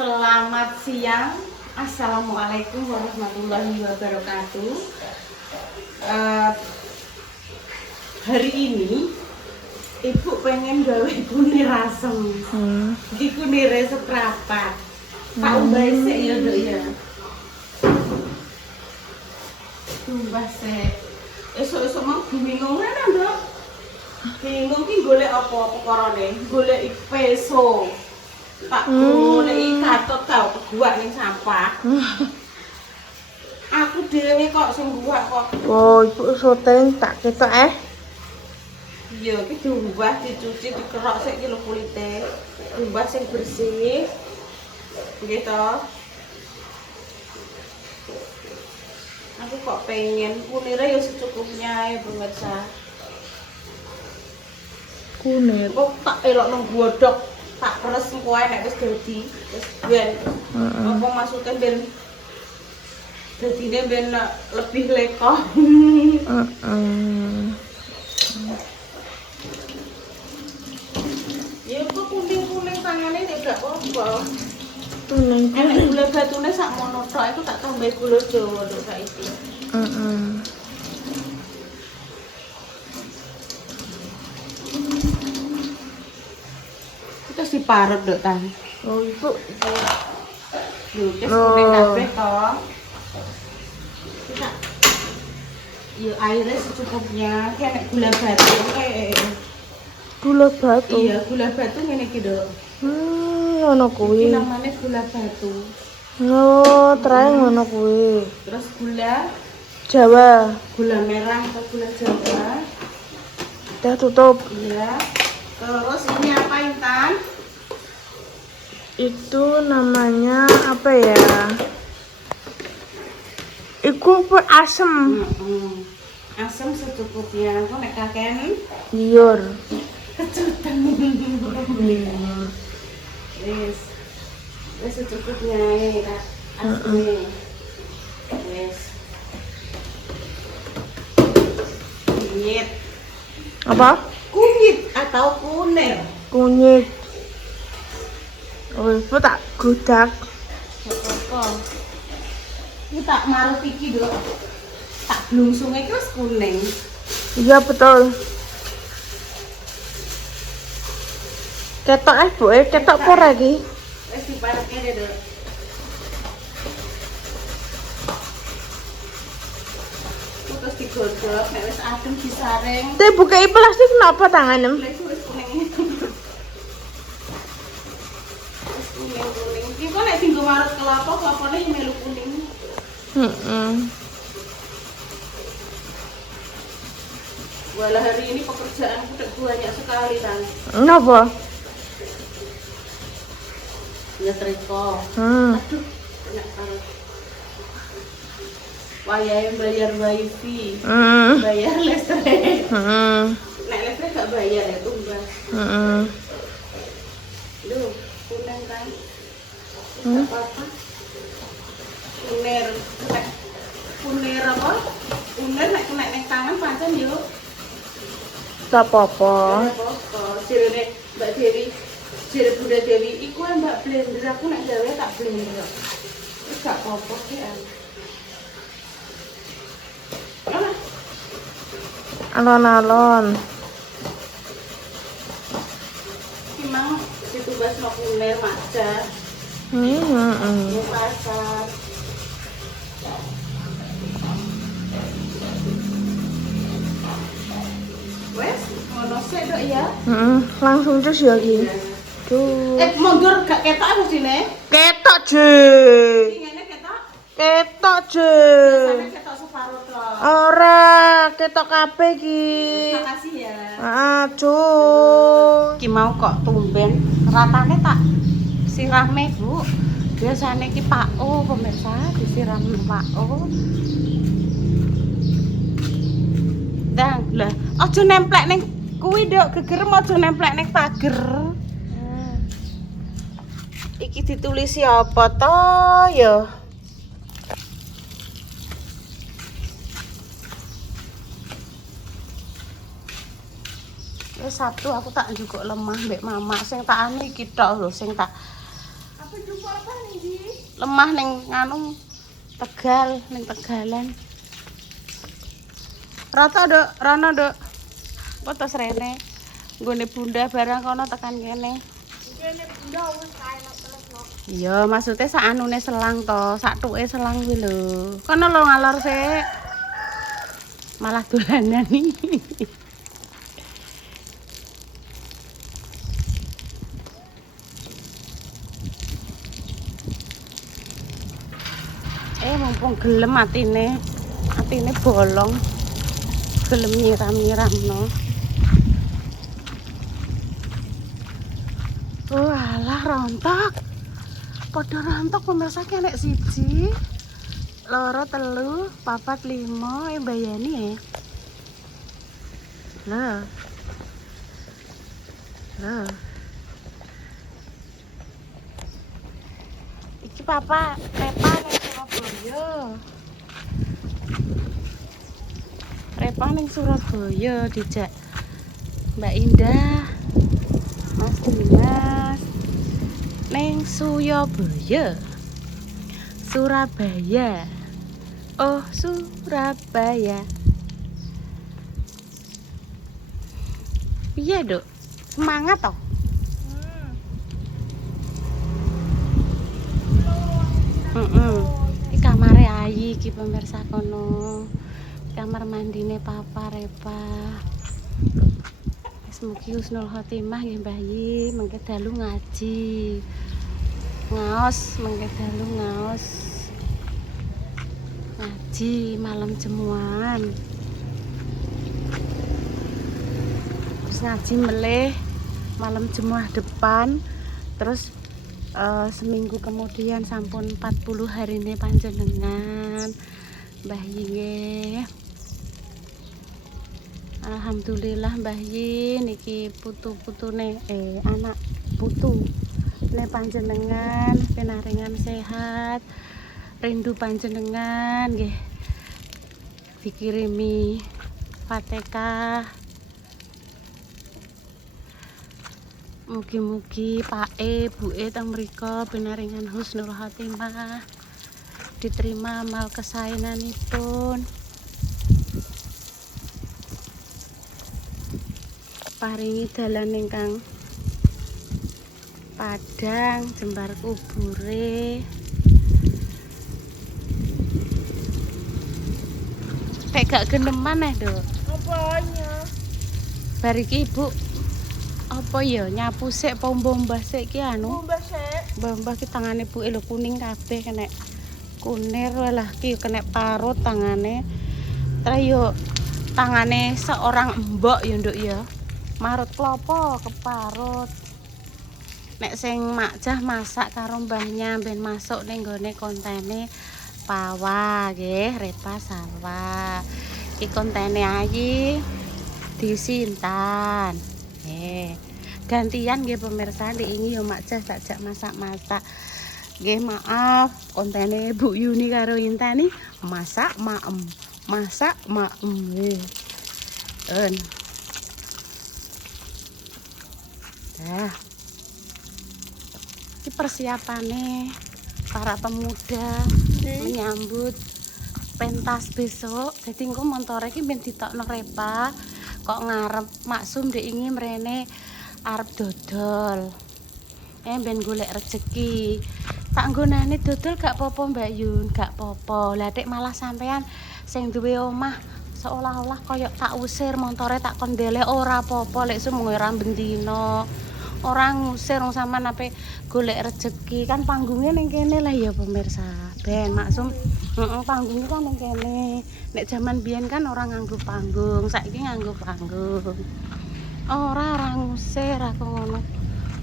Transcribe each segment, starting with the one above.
Selamat siang, assalamualaikum warahmatullahi wabarakatuh. Hari ini ibu pengen gawe kunir asem. Iki kunire seprapat. Tak umbahe sik ya, Dok ya. Umbah sik. Esuk-esuk mau bingung ana, Dok. Bingung ki golek apa perkarane? Golek peso. Tak goleki Gatot tau keguak ning sampah. Aku dhewe kok sing guak kok. Oh, ibu syuting tak ketok Iya, iki diumbah, dicuci, dikerok sik iki lho kulite. Diumbah sing bersih. Nggih to. Aku kok pengen kunire ya secukupnya ya pemirsa. kunir. Kok tak elok nang godhog, tak peres engko ae nek wis dadi. Wis ben. Apa maksudnya ben dadine ben lebih lekoh. Ya kok kuning-kuning tangane nek gak apa-apa. Kuning. Enek gula batune sak mono tok iku tak tambahi gula Jawa lho saiki. Terus diparut Dok Tang. Oh, ibu. Lho, wis kuning kabeh to. Kita ya airnya secukupnya, kayak nek gula batu kayak Gula batu. iya gula batu ngene iki Dok. Ngono Iki kuwi. namanya gula batu. Oh, trae ngono kuwi. Terus gula Jawa. gula merah atau gula Jawa. Udah tutup. Iya. Terus ini apa Intan? Itu namanya apa ya? Iku asem. Asam secukupnya. Kok nek kaken Liur. kecutan. Wis. Wis secukupnya ya, Kak. Asam. Wis. Kunyit. Apa? Kunyit atau kunir. Kunyit. Oh, ibu tak gudak. Apa? Ini tak marut iki Dok. Tak blungsunge iki wis kuning. Iya betul. Ketok bu, ketok pura iki. Wis diparut kene Dok. Terus digodhog, nek wis adem disaring. Teh bukai plastik kenapa tanganem? Wis kuning. Wis kuning-kuning. Iki kok nek dienggo marut kelapa, kelapane melu kuning. Walah hari ini pekerjaanku udah banyak sekali Tan. Kenapa? Nyetrika. Aduh, banyak banget. Wayahe bayar wifi, bayar listrik. Nek listrik gak bayar ya tumbas. Duh, kuning kan. Gak apa-apa. Kunir, nek kunir apa? Kunir nek ning tangan pancen yo. Tak apa-apa. Apa-apa. Jirene Mbak Dewi, jire Bunda Dewi, iku Mbak blender aku nek gawe tak blender. Wis gak apa-apa sih. Alon-alon. Ki mang ditumbas no kunir maja. Di pasar. Wes, ngono sik Dok ya. Langsung terus ya iki. Tuh. Mundur gak ketok apa sine? Ketok je. Iki ngene ketok. Ketok je. Biasane ketok separuh tok. Ora, ketok kabeh iki. Makasih ya. Cuy. Ki mau kok tumben ratane tak sirame Bu. Biasane ki Pak O pemirsa disiram Pak O. Dang lah, aja nemplek ning kuwi Dok, gegerem aja nemplek ning pager. Iki ditulisi apa to ya? Sabtu aku tak njukuk lemah mbek mama sing tak anu iki tok lho sing tak Lemah ning nganu Tegal, ning Tegalan. Rata Dok, Rono Dok. Foto srene. Nggone bunda barang kono tekan kene. Kene bunda wis kae terus no. Iya, maksudnya sak anune selang to, sak tuke selang kuwi lho. Kono lho ngalor sik. Malah dolanan iki. Mumpung gelem atine bolong. Gelem nyiram-nyiramno. Oh alah rontok. Padha rontok pemirsa ki nek 1, 2, 3, 4, 5 mbayani ya. Lah. Lah. Iki papa Repa ning Surabaya. Repa ning Surabaya dijak Mbak Indah, Mas Dimas ning Surabaya. Surabaya. Oh, Surabaya. Piye, Dok? Semangat toh? Iki kamare Ayi iki pemirsa kono. Kamar mandine Papa Repa. Mugi husnul khotimah nggih Mbah Yi, mengke dalu ngaji. Ngaos, mengke dalu ngaos. Ngaji malam jemuan. Terus ngaji meleh malam jemuah depan. Terus seminggu kemudian sampun 40 harine panjenengan. Mbah Yi nggih. Alhamdulillah Mbah Yi niki putu-putune anak putu ne panjenengan pinaringan sehat, rindu panjenengan nggih. Dikirimi Fatihah. Mugi-mugi Pak Bu teng mriko pinaringan husnul khotimah. Diterima amal kesaenanipun. Paringi dalan ingkang padang jembar kubure. Kayak gak geneman Dok. Apanya? Bar iki Ibu apa ya nyapu sik apa mbah sik ki anu. Mbah sik. Mbah ki tangane buke lho kuning kabeh kena kunir lah ki kena parut tangane. Terus yo tangane seorang mbok ya Nduk ya. Marut klopo keparut. Nek sing makjah masak karo mbahnya ben masuk ning gone kontene Pawa nggih, Repa Salwa. Iki kontene Ayi disintan. Gantian nggih pemirsa diingi yo makjah takjak masak-masak. Nggih maaf kontene Bu Yuni karo Intani masak maem. Masak maem nggih. Nah, ini persiapannya para pemuda menyambut pentas besok. Jadi engko montore iki ben ditokno Repa. Kok ngarep maksum diingi mrene arep dodol. Ben golek rezeki. Tak nggonane dodol gak apa-apa Mbak Yun, gak apa-apa. Lah nek malah sampean sing duwe omah seolah-olah koyok tak usir montore tak kondele ora apa-apa lek semono ora bendino. Orang ngusir wong sampean ape golek rezeki kan panggungnya ning kene lah ya pemirsa. Ben maksum panggungnya kan ning kene. Nek zaman biyen kan orang nganggo panggung, saiki nganggo panggung. Ora ngusir aku ngono.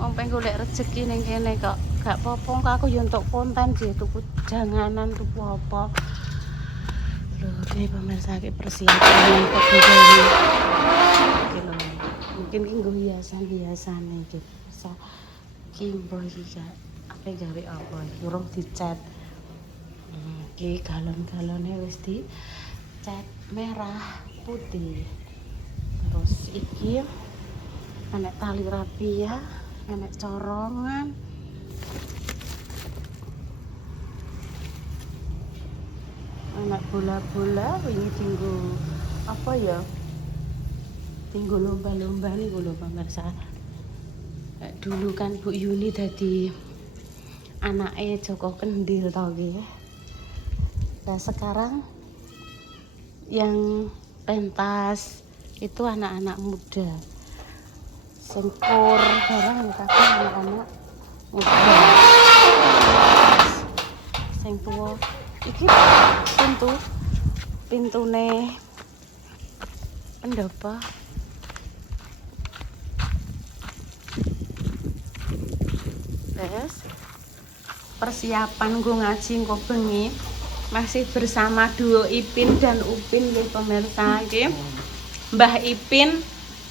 Wong pengen golek rezeki ning kene kok gak apa-apa aku yo entuk konten sih tuku janganan tuku apa. Lho, iki pemirsa iki persiapan kok gawe. Iki lho. Mungkin ki nggo hiasan-hiasane iki. Bisa ki mbah iki gak ape gawe apa iki urung dicat. Iki galon-galone wis dicat merah putih. Terus iki enek tali rapi ya, enek corongan. Anak bola-bola ini tinggu apa ya? Tinggu lomba-lomba nih lho pemirsa. Dulu kan Bu Yuni dadi anaknya Joko Kendil tau nggih. Nah sekarang yang pentas itu anak-anak muda. Sengkur barang tapi anak-anak muda. Sing tuwa iki pintune pendopo. Terus persiapan gue ngaji engko bengi masih bersama duo Ipin dan Upin nggih pemirsa nggih. Mbah Ipin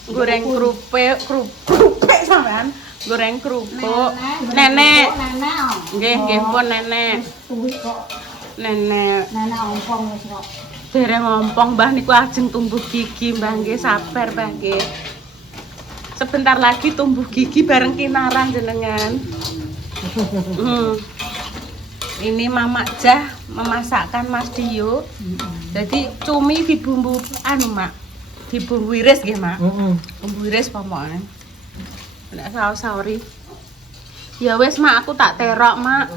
goreng kerupuk sampean goreng kerupuk. Nenek nggih pun nenek. Nenek ompong wis kok. dereng ngompong Mbah niku ajeng tumbuh gigi Mbah nggih sabar Mbah nggih. Sebentar lagi tumbuh gigi bareng kinaran jenengan. Ini Mama Jah memasakkan Mas Dio. Jadi cumi dibumbu anu Mak. Dibumbu iris nggih Mak. Bumbu iris pokoknya. Nek saus-sauri. Ya wis Mak aku tak terok Mak.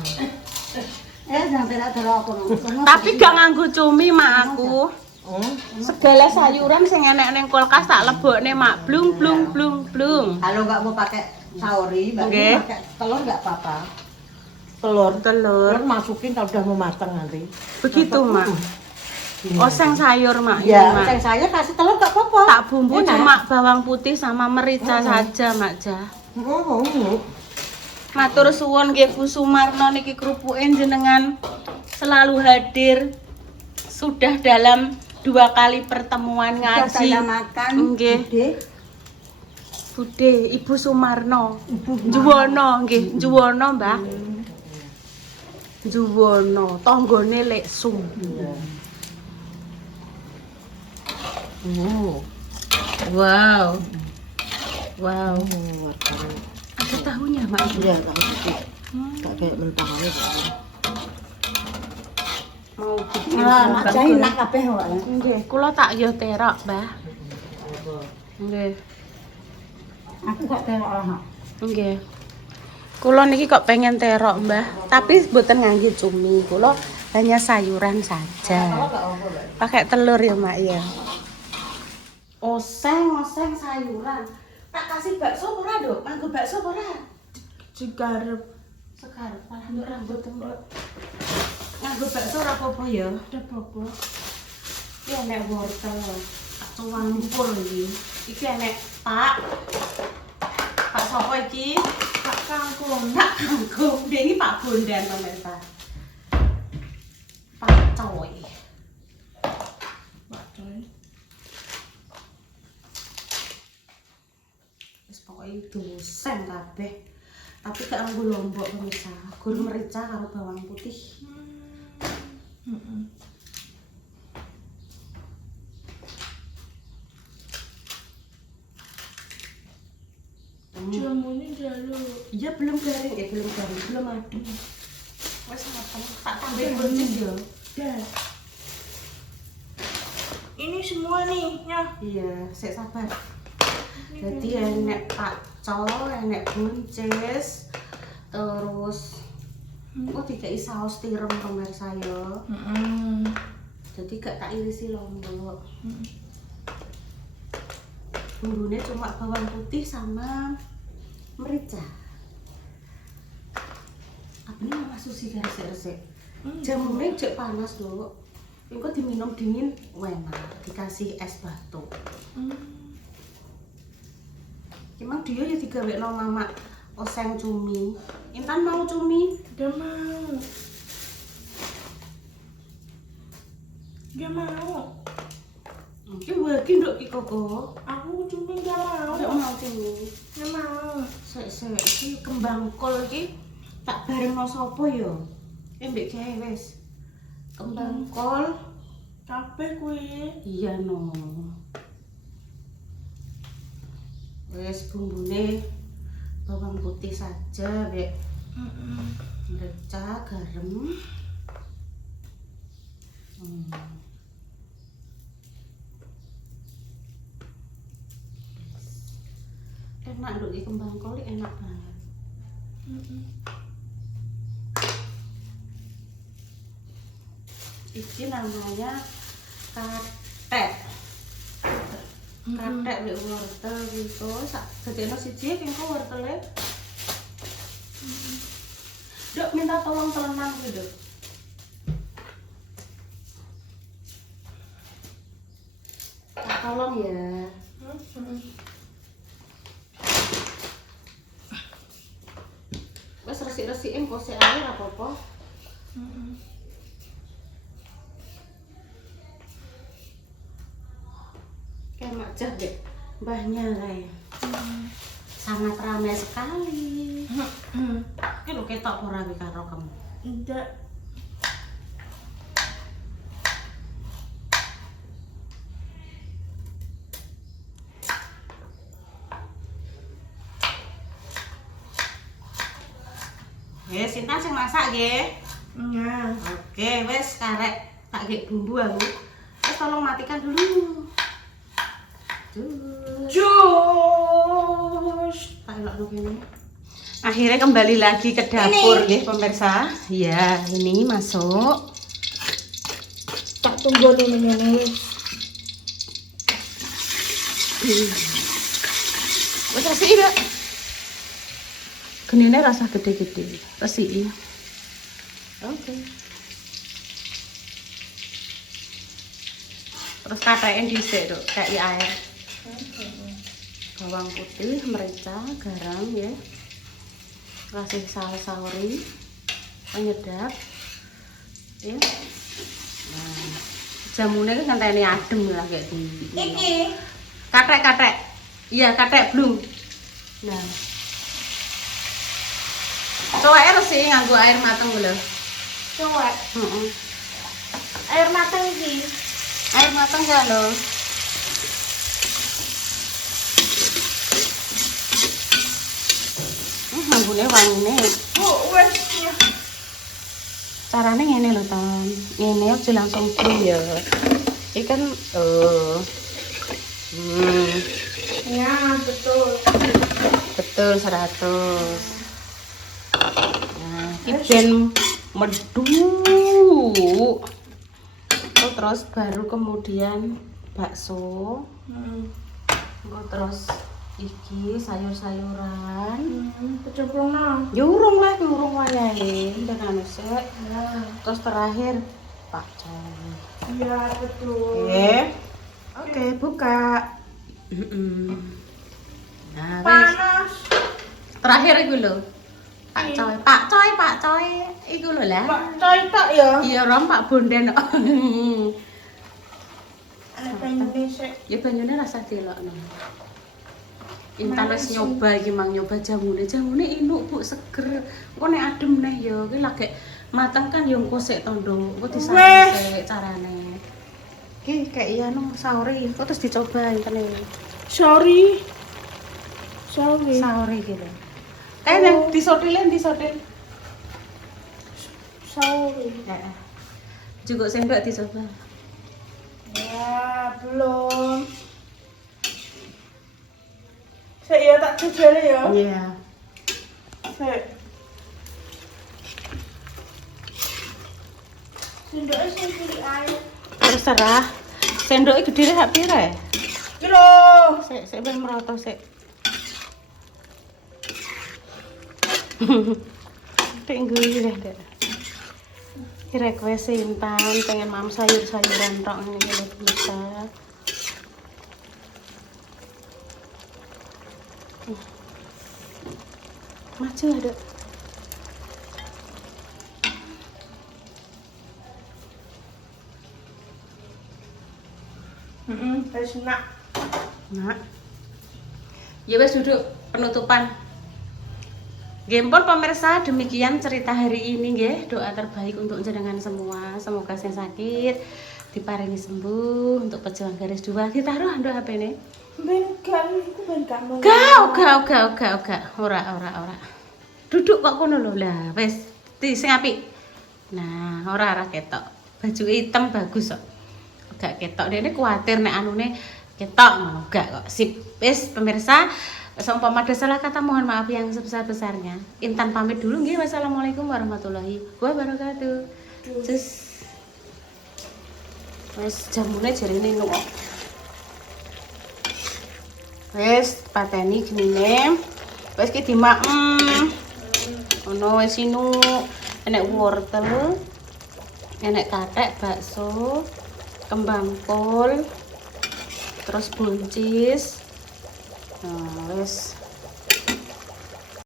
Sampai tak terok aku. Tapi gak nganggo cumi Mak aku. Segala sayuran sing enek ning kulkas tak lebokne Mak. Blung blung blung blung. Kalau nggak mau pakai sauri, Oke. pakai telur nggak apa-apa. Telur Masukin kalau udah mau matang nanti. begitu Mak. Oseng sayur Mak. Ya, Mak. oseng saya kasih telur nggak apa-apa. Tak bumbu Enak. cuma bawang putih sama merica saja Mak Jah. Matur suwun nggih Bu Sumarno niki krupuken jenengan selalu hadir. Sudah dalam 2 kali pertemuan ngaji. Saya makan. Nggih. Bude. Bude Ibu Sumarno. Juwono nggih, Juwono Mbah. Juwono, tanggane Lek Sum. Wow. Wow. Ada tahunya Mak. Iya, nggak kayak mentah aja. Mau bikin Mak gerobak Jah goreng. enak kabeh kok. Nggih, kula tak yo terok, Mbah. Nggih. Aku kok terok lah. Nggih. Kula niki kok pengen terok, Mbah. Tapi mboten ngangge cumi. Kula hanya sayuran saja. Pakai telur ya, Mak ya. Oseng sayuran. Tak kasih bakso ora, Nduk? Nganggo bakso ora? Segarep malah nduk rambut nduk. Nganggo bakso ora apa-apa ya? Ora apa-apa. Iki enek wortel. Tak campur iki. Iki enek Pak sapa iki? Pak Kangkung. Pak Kangkung. Dia ini Pak Bondan pemirsa. Pak Coy. Pak Coy. Wis pokoke dosen kabeh. Tapi gak nganggo lombok pemirsa. Gur merica karo bawang putih. Jamunya dulu. Iya belum garing belum adem. Wes mateng, tak tambahin buncis ya. Dah. Ini semua nih, ya. Iya, sik sabar. Jadi enek pacol, enek buncis, terus dikai saus tiram pemirsa ya. Jadi gak tak irisi lombok. Bumbunya cuma bawang putih sama merica. Apa ini Mama Susi resik-resik. Jamunya jek panas loh. Engko diminum dingin enak, dikasih es batu. Emang dia ya digawekno Mama oseng cumi. Intan mau cumi? Gak mau. Gak mau. Iki wagi nduk iki koko. Aku cuma gak mau. Nduk mau cumi. Gak mau. Sik iki kembang kol iki tak barengno sapa ya? Mbek gawe wis. Kembang kol Capek kuwi. iya no. Wes bumbune bawang putih saja, Bek. Merica, garam. Enak lho iki kembang koli enak banget. Iki namanya katek. Katek mbek wortel gitu. Sak gedene siji kengko wortele. Dok minta tolong telenang gitu. Tolong ya. Wes resik-resikin kose air apa-apa. Kayak macet deh, mbahnya lah ya. Sangat ramai sekali. Ini lo ketok ora iki karo kamu. Tidak. Wes, Sinta sing masak nggih. Ya. Oke, wes karek tak gek bumbu aku. Wes tolong matikan dulu. Jus. Tak elok kene. Akhirnya kembali lagi ke dapur nggih pemirsa. Ya, ini masuk. Tak tunggu ini. Wes resiki, Mbak. Genine rasa gede-gede. Resiki. Oke. Terus katekin dhisik, Dok, kayak air. Bawang putih, merica, garam ya. Kasih saus-sauri, penyedap. Ya. Nah, jamune kan ngenteni adem lah kayak gini. Iki. Katek. Iya, katek belum. Nah. Cowae resik nganggo air mateng lho. Coba. Heeh. Air matang iki. Air mateng ya lho. Manggune wangine. Wes. Carane ngene lho, Ton. Ngene aja langsung blum ya. Iki kan Ya, betul. betul 100. Nah, iki ben medhu. Terus baru kemudian bakso. Terus iki sayur-sayuran. Kecemplung. Nyurung wayahe, jangan sek. Nah, terus terakhir pakcoy. Iya, betul. Oke, buka. Nah, wes. Panas. Terakhir iku lho. Pakcoy. Iku lho lah. Pak coy tak ya. Iya, rom Pak Bonden. Ana banyune sik. Ya banyune rasa delokno. Intan wis nyoba iki mang nyoba jamune inuk Bu seger. Engko nek adem neh ya iki lagi mateng kan ya engko sik tondo. Engko disarek carane. Iki kayak anu sauri, kok terus dicoba intene. Sorry. Sauri gitu. Kayak yang disotil. Sorry. Heeh. Juga sendok dicoba. Ya, belum. Saya tak jajale ya. Iya. Sik. Sendoknya sing pilih air. Terserah. Sendoknya gede sak pira? Kilo. Sik ben meroto sik. Tinggu deh. Request Intan pengen mam sayur-sayuran tok ngene lho bisa. Maju ada. Wis nak. Nah. Ya wes duduk penutupan. Gempon pemirsa, demikian cerita hari ini nggih. Doa terbaik untuk jenengan semua. Semoga sing sakit diparingi sembuh, untuk pejuang garis 2. Ditaruh nduk HP-ne. Ben kan iku ben gak mau. Gak. Ora. Duduk kok kono lho. Lah, wis. Sing apik. Nah, ora ketok. baju hitam bagus kok. Gak ketok dene kuatir nek anune ketok ngono gak kok. Sip. Wis pemirsa, seumpama ada salah kata mohon maaf yang sebesar-besarnya. Intan pamit dulu nggih. Wassalamualaikum warahmatullahi wabarakatuh. Cus. Wis jamune jarine nuk kok. Wis pateni genine. Wis ki dimakem. Ono wis sinuk, enek wortel, enek kathek, bakso, kembang kol, terus buncis. Nah, wis